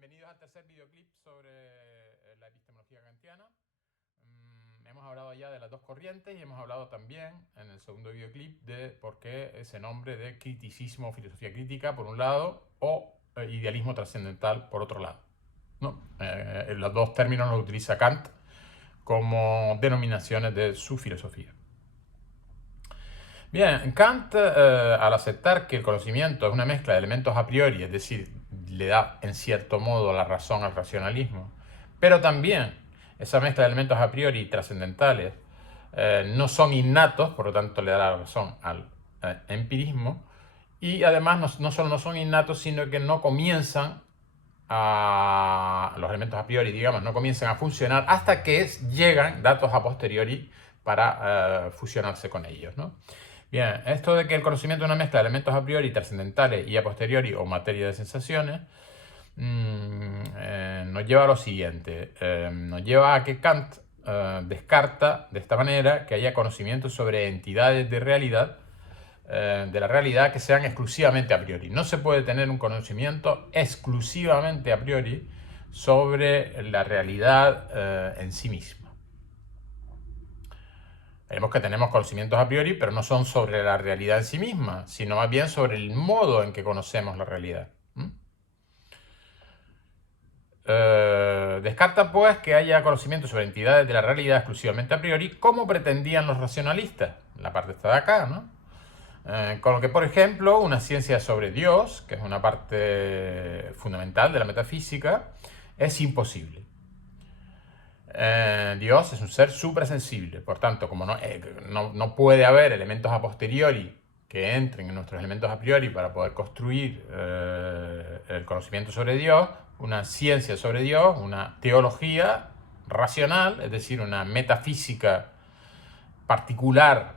bienvenidos al tercer videoclip sobre la epistemología kantiana. Hemos hablado ya de las dos corrientes y hemos hablado también en el segundo videoclip de por qué ese nombre de criticismo o filosofía crítica por un lado o idealismo trascendental por otro lado, ¿no? Los dos términos los utiliza Kant como denominaciones de su filosofía. Bien, Kant, al aceptar que el conocimiento es una mezcla de elementos a priori, es decir, le da en cierto modo la razón al racionalismo, pero también esa mezcla de elementos a priori trascendentales no son innatos, por lo tanto le da la razón al empirismo, y además no solo no son innatos, sino que no comienzan los elementos a priori, digamos, no comienzan a funcionar hasta que llegan datos a posteriori para fusionarse con ellos, ¿no? Bien, esto de que el conocimiento es una mezcla de elementos a priori trascendentales y a posteriori o materia de sensaciones nos lleva a lo siguiente, nos lleva a que Kant descarta de esta manera que haya conocimientos sobre entidades de la realidad que sean exclusivamente a priori. No se puede tener un conocimiento exclusivamente a priori sobre la realidad en sí misma. Veremos que tenemos conocimientos a priori, pero no son sobre la realidad en sí misma, sino más bien sobre el modo en que conocemos la realidad. Descarta, pues, que haya conocimiento sobre entidades de la realidad exclusivamente a priori, como pretendían los racionalistas. La parte está de acá, ¿no? Con lo que, por ejemplo, una ciencia sobre Dios, que es una parte fundamental de la metafísica, es imposible. Dios es un ser suprasensible, por tanto, como no puede haber elementos a posteriori que entren en nuestros elementos a priori para poder construir el conocimiento sobre Dios, una ciencia sobre Dios, una teología racional, es decir, una metafísica particular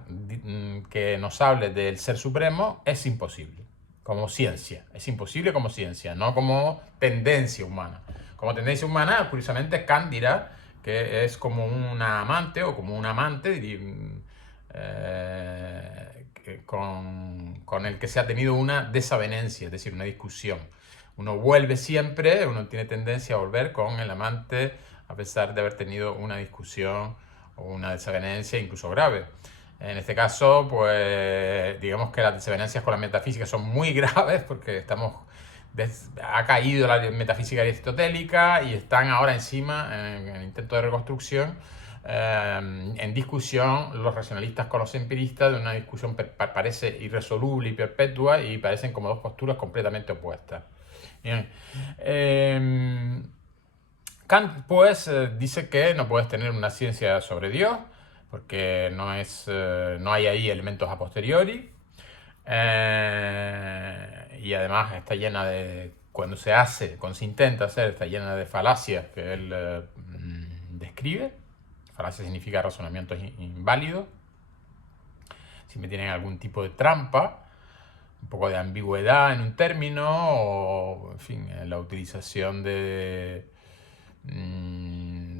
que nos hable del ser supremo, es imposible como ciencia. Es imposible como ciencia, no como tendencia humana. Como tendencia humana, curiosamente, Kant dirá que es como una amante o como un amante con el que se ha tenido una desavenencia, es decir, una discusión. Uno vuelve siempre, uno tiene tendencia a volver con el amante a pesar de haber tenido una discusión o una desavenencia incluso grave. En este caso, pues digamos que las desavenencias con la metafísica son muy graves porque ha caído la metafísica aristotélica y están ahora encima, en el intento de reconstrucción, en discusión los racionalistas con los empiristas, de una discusión parece irresoluble y perpetua y parecen como dos posturas completamente opuestas. Bien. Kant, pues, dice que no puedes tener una ciencia sobre Dios porque no hay ahí elementos a posteriori. Y además está llena cuando se intenta hacer, está llena de falacias que él describe. Falacia significa razonamientos inválidos. Siempre tienen algún tipo de trampa, un poco de ambigüedad en un término, o en fin, la utilización de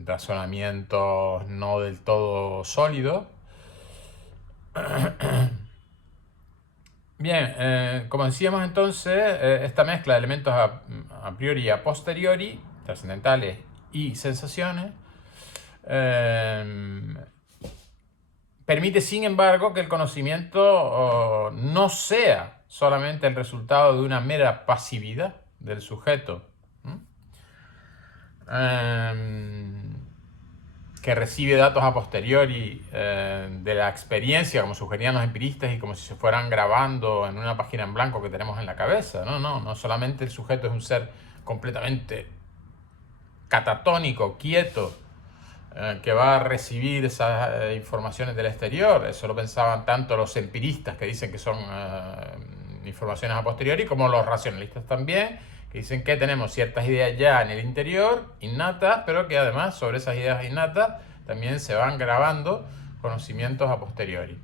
razonamientos no del todo sólidos. Bien, como decíamos entonces, esta mezcla de elementos a priori y a posteriori, trascendentales y sensaciones, permite sin embargo que el conocimiento no sea solamente el resultado de una mera pasividad del sujeto, que recibe datos a posteriori de la experiencia, como sugerían los empiristas, y como si se fueran grabando en una página en blanco que tenemos en la cabeza. No solamente el sujeto es un ser completamente catatónico, quieto, que va a recibir esas informaciones del exterior. Eso lo pensaban tanto los empiristas, que dicen que son informaciones a posteriori, como los racionalistas también, que dicen que tenemos ciertas ideas ya en el interior, innatas, pero que además sobre esas ideas innatas también se van grabando conocimientos a posteriori.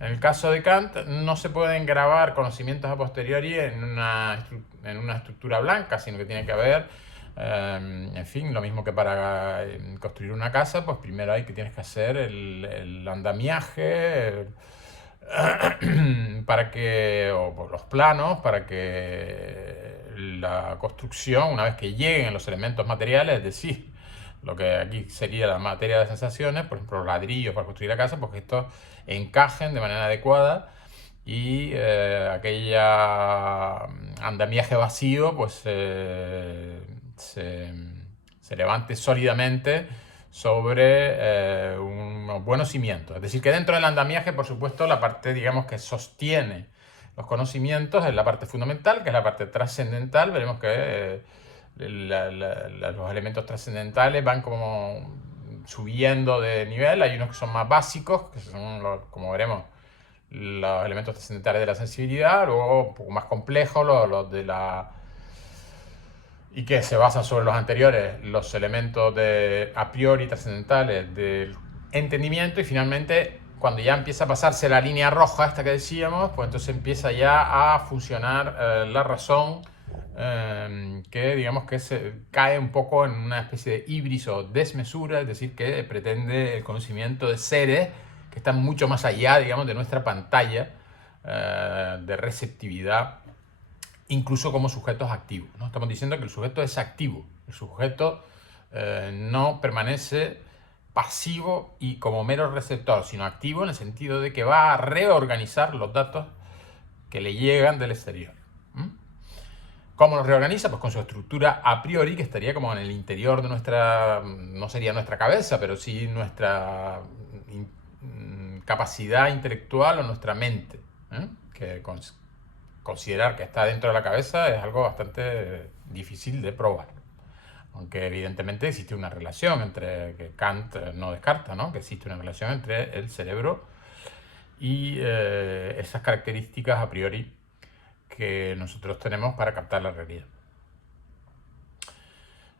En el caso de Kant no se pueden grabar conocimientos a posteriori en una estructura blanca, sino que tiene que haber, en fin, lo mismo que para construir una casa, pues primero tienes que hacer el andamiaje, o los planos, para que la construcción, una vez que lleguen los elementos materiales, es decir, lo que aquí sería la materia de sensaciones, por ejemplo, los ladrillos para construir la casa, pues que estos encajen de manera adecuada y aquella andamiaje vacío pues se levante sólidamente sobre unos buenos cimientos. Es decir, que dentro del andamiaje, por supuesto, la parte, digamos, que sostiene los conocimientos es la parte fundamental, que es la parte trascendental. Veremos que los elementos trascendentales van como subiendo de nivel. Hay unos que son más básicos, que son, como veremos, los elementos trascendentales de la sensibilidad, luego un poco más complejos, los de la... y que se basan sobre los anteriores, los elementos de a priori trascendentales del entendimiento, y finalmente, cuando ya empieza a pasarse la línea roja esta que decíamos, pues entonces empieza ya a funcionar la razón, que digamos que se cae un poco en una especie de híbris o desmesura, es decir, que pretende el conocimiento de seres que están mucho más allá, digamos, de nuestra pantalla de receptividad, incluso como sujetos activos, ¿no? Estamos diciendo que el sujeto es activo, el sujeto no permanece pasivo y como mero receptor, sino activo en el sentido de que va a reorganizar los datos que le llegan del exterior. ¿Cómo los reorganiza? Pues con su estructura a priori, que estaría como en el interior de nuestra, no sería nuestra cabeza, pero sí nuestra capacidad intelectual o nuestra mente, que considerar que está dentro de la cabeza es algo bastante difícil de probar. Aunque evidentemente existe una relación entre, que Kant no descarta, ¿no? Que existe una relación entre el cerebro y esas características a priori que nosotros tenemos para captar la realidad.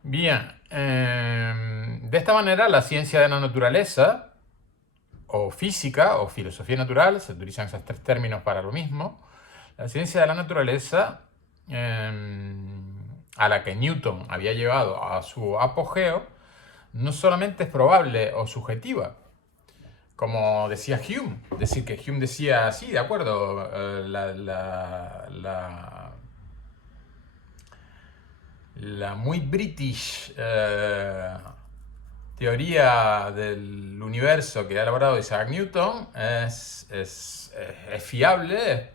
Bien, de esta manera la ciencia de la naturaleza, o física, o filosofía natural, se utilizan esos tres términos para lo mismo. La ciencia de la naturaleza, a la que Newton había llevado a su apogeo, no solamente es probable o subjetiva, como decía Hume. Es decir, que Hume decía, sí, de acuerdo, la muy british teoría del universo que ha elaborado Isaac Newton es fiable,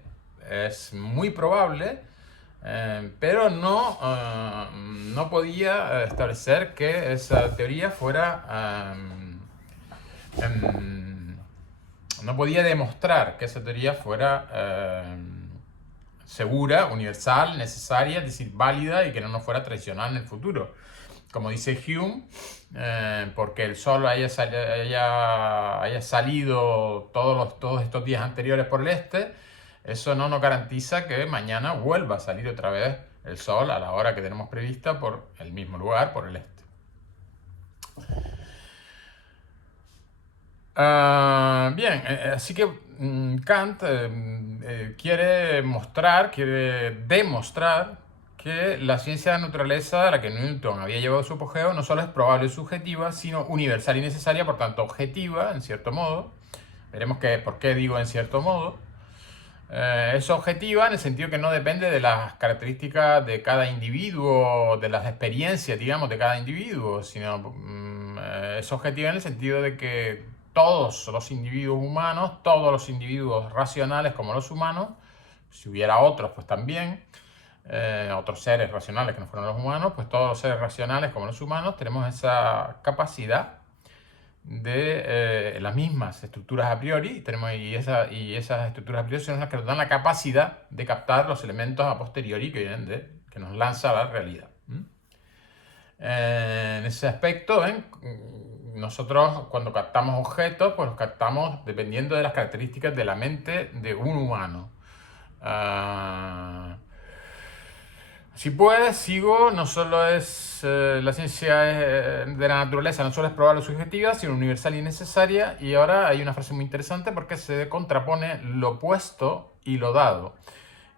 es muy probable, pero no podía establecer que esa teoría fuera... no podía demostrar que esa teoría fuera segura, universal, necesaria, es decir, válida y que no nos fuera a traicionar en el futuro. Como dice Hume, porque el Sol haya salido todos estos días anteriores por el este, eso no nos garantiza que mañana vuelva a salir otra vez el Sol a la hora que tenemos prevista por el mismo lugar, por el este. Bien, así que Kant quiere demostrar que la ciencia de la naturaleza a la que Newton había llevado su apogeo no solo es probable y subjetiva, sino universal y necesaria, por tanto objetiva, en cierto modo. Veremos por qué digo en cierto modo. Es objetiva en el sentido que no depende de las características de cada individuo, de las experiencias, digamos, de cada individuo, sino es objetiva en el sentido de que todos los individuos humanos, todos los individuos racionales como los humanos, si hubiera otros, pues también, otros seres racionales que no fueran los humanos, pues todos los seres racionales como los humanos tenemos esa capacidad de las mismas estructuras a priori, y esas estructuras a priori son las que nos dan la capacidad de captar los elementos a posteriori que nos lanza a la realidad. En ese aspecto, nosotros cuando captamos objetos, pues los captamos dependiendo de las características de la mente de un humano. Si pues, sigo, no solo es la ciencia de la naturaleza, no solo es probable o subjetiva, sino universal y necesaria. Y ahora hay una frase muy interesante porque se contrapone lo opuesto y lo dado.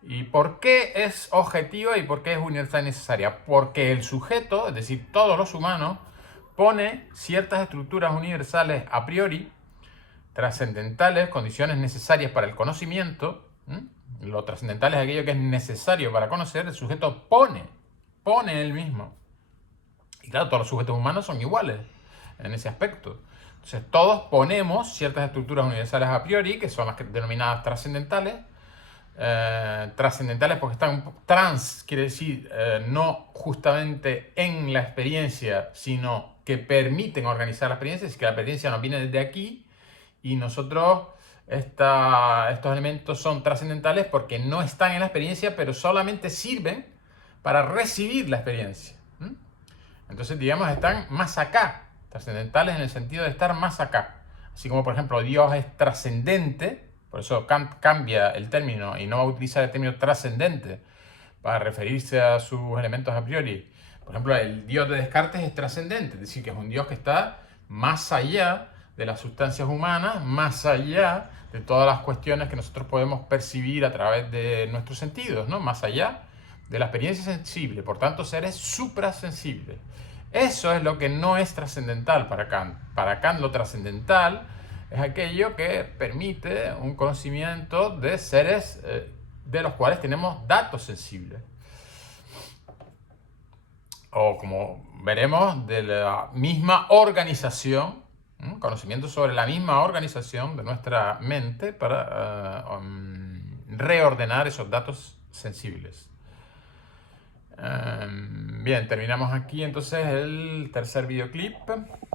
¿Y por qué es objetiva y por qué es universal y necesaria? Porque el sujeto, es decir, todos los humanos, pone ciertas estructuras universales a priori, trascendentales, condiciones necesarias para el conocimiento, Lo trascendental es aquello que es necesario para conocer. El sujeto pone él mismo. Y claro, todos los sujetos humanos son iguales en ese aspecto. Entonces, todos ponemos ciertas estructuras universales a priori, que son las denominadas trascendentales. Trascendentales porque están trans, quiere decir no justamente en la experiencia, sino que permiten organizar la experiencia, es que la experiencia nos viene desde aquí y nosotros estos elementos son trascendentales porque no están en la experiencia, pero solamente sirven para recibir la experiencia. Entonces, digamos, están más acá, trascendentales en el sentido de estar más acá. Así como, por ejemplo, Dios es trascendente, por eso Kant cambia el término y no va a utilizar el término trascendente para referirse a sus elementos a priori. Por ejemplo, el Dios de Descartes es trascendente, es decir, que es un Dios que está más allá de las sustancias humanas, más allá de todas las cuestiones que nosotros podemos percibir a través de nuestros sentidos, ¿no? Más allá de la experiencia sensible, por tanto, seres suprasensibles. Eso es lo que no es trascendental para Kant. Para Kant lo trascendental es aquello que permite un conocimiento de seres de los cuales tenemos datos sensibles. O como veremos, de la misma organización, conocimiento sobre la misma organización de nuestra mente para reordenar esos datos sensibles. Bien, terminamos aquí entonces el tercer videoclip.